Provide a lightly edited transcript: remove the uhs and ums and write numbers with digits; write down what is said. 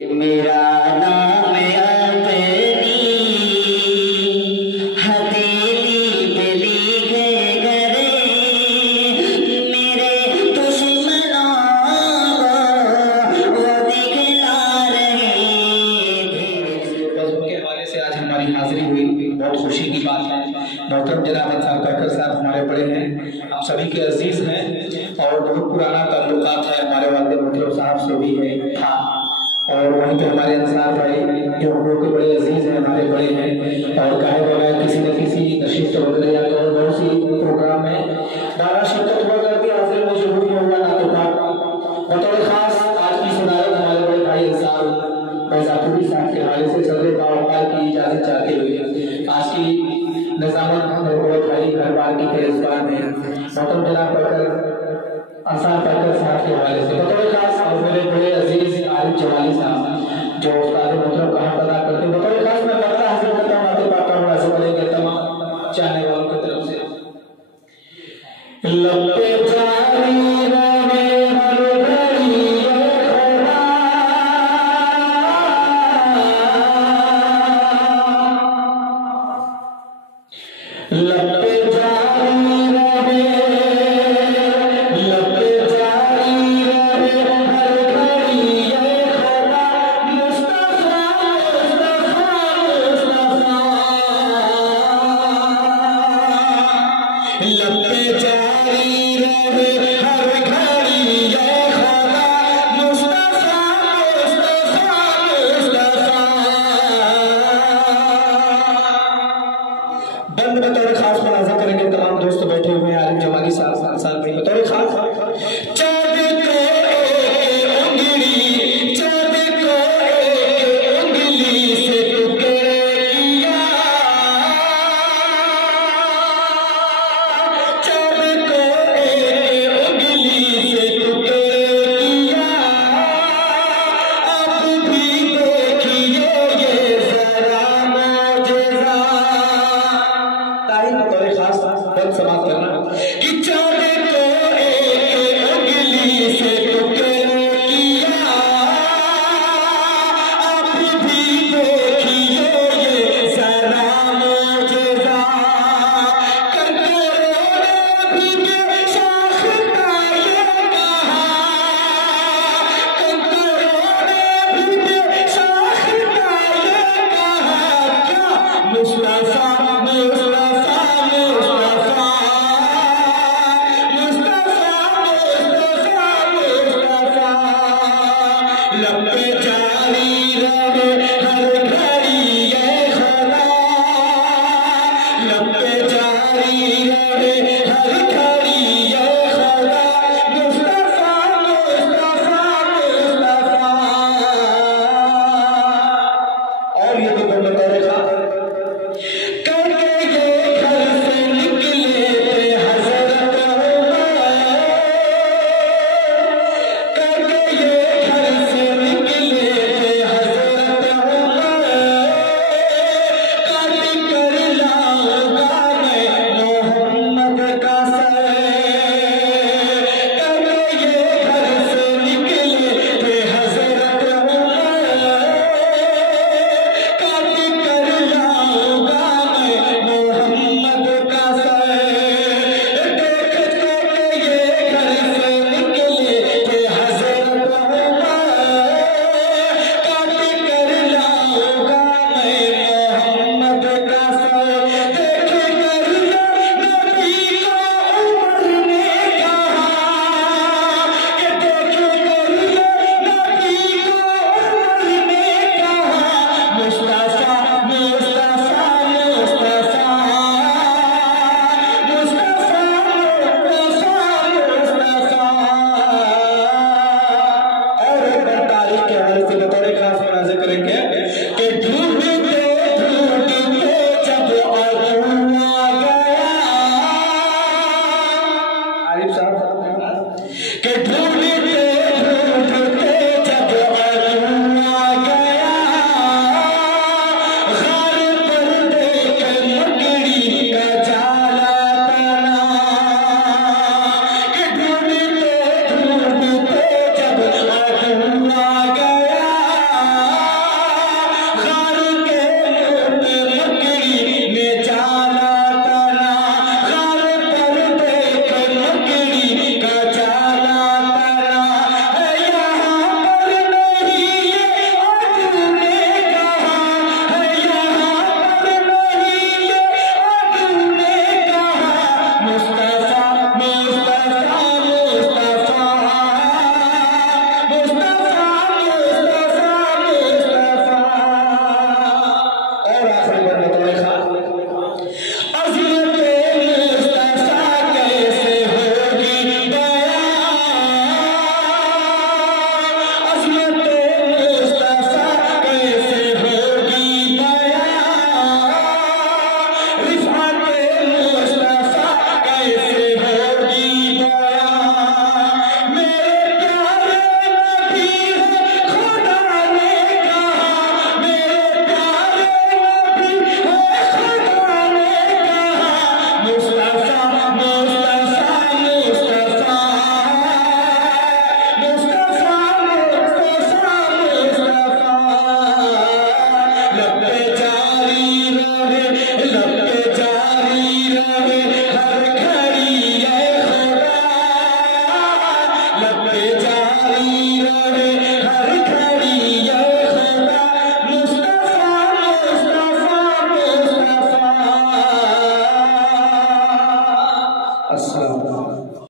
मेरा नाम अपनी हथेली पे लिखे करे, मेरे दुश्मनों को वो दिखला रहे थे। के हवाले से आज हमारी हाजिरी हुई, बहुत खुशी की बात है। मोहतरम जनाब अंसार पैकर साहब हमारे बड़े हैं, हम सभी के अजीज हैं और बहुत पुराना ताल्लुकात है, हमारे वालिद मोहतरम साहब से भी है था। और वहीं पे हमारे अंसार भाई जो हम लोग के बड़े अजीज हैं, हमारे बड़े हैं और कहे बगैर किसी न किसी नशीब वगैरह या तो बहुत सी प्रोग्राम में दारा शिरकत हुआ करती, हाजिर में शुरू हुआ ना तो बतौर खास आज की सदारत हमारे बड़े भाई अंसार बैजापुरी साहब के हवाले से सदर बावकार की इजाजत चाहते हुए आज की निजामत भाई घर बार की तेजबार में मोहतरम जनाब अंसार पैकर साहब के हवाले से बतौर खास और मेरे बड़े अजीज आरिफ जवाली साहब जो उस्ताद मोहतरम कहा